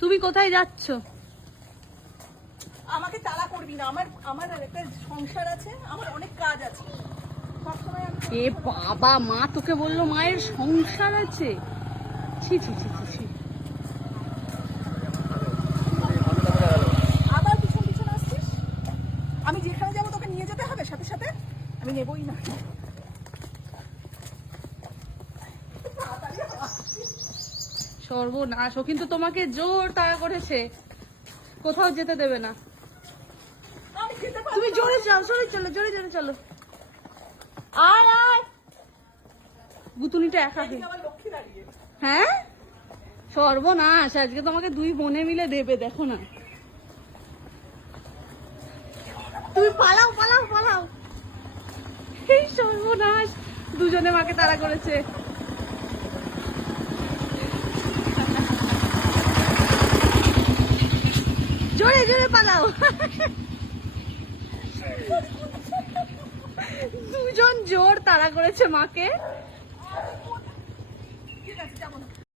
তুমি কোথায় যাচ্ছ? আমাকে তাড়া করবি না, আমার আমার একটা সংসার আছে, আমার অনেক কাজ আছে। সবসময় এ বাবা, মা তোকে বললো মায়ের সংসার আছে? ছি ছি ছি ছি ছি। আবার পিছন পিছন আসছিস। আমি যেখানে যাবো তোকে নিয়ে যেতে হবে সাথে সাথে, আমি নেবই না। সর্বনাশ, ও কিন্তু তোমাকে জোর তাড়া করেছে, কোথাও যেতে দেবে না। আমি যেতে পারবো তুমি না। জোরে যাও, জোরে চলো, জোরে জোরে চলো। আর আয়, গুতুনিটা একা এদিকে আমার লক্ষ্মী দাঁড়িয়ে। হ্যাঁ, সর্বনাশ, আজকে তোমাকে দুই বোনে মিলে দেবে, দেখো না। তুমি পালাও পালাও পালাও। এই সর্বনাশ, দুজনে মাকে তাড়া করেছে। জোরে জোরে পালাও। দুজন জোর তাড়া করেছে মাকে। ঠিক আছে, যাবো না।